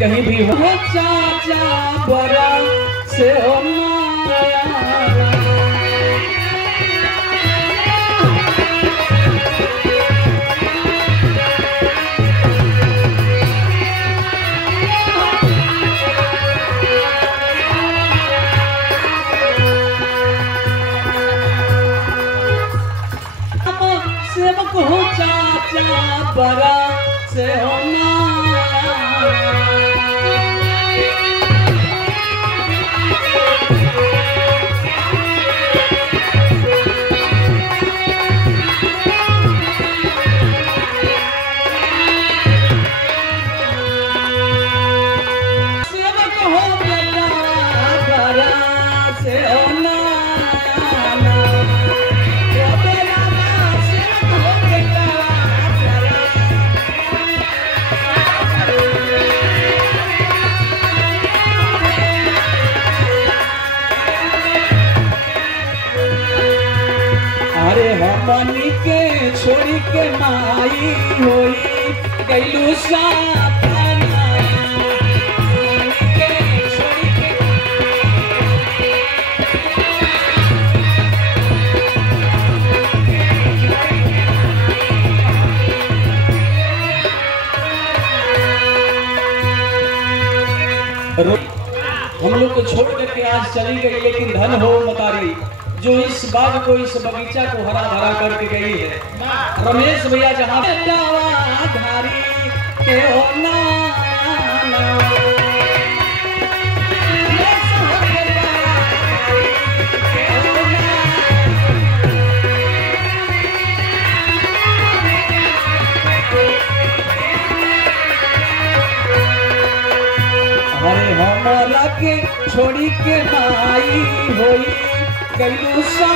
कहीं भी हो चाचा बड़ा से हो सेवक हो चाचा बड़ा से हो सेवक हो बेटा बड़ा से हो अरे हमनी के छोड़ी के माई होई गईलू सापना हमनी के छोड़ी के हम लोग को छोड़ करके आज चली गई, लेकिन धन हो मतारी जो इस बाग को, इस बगीचा को हरा भरा करके गई है। रमेश भैया जहाँ धारी के हो ना अरे हमारा के छोड़ी के माई होई गईलू सा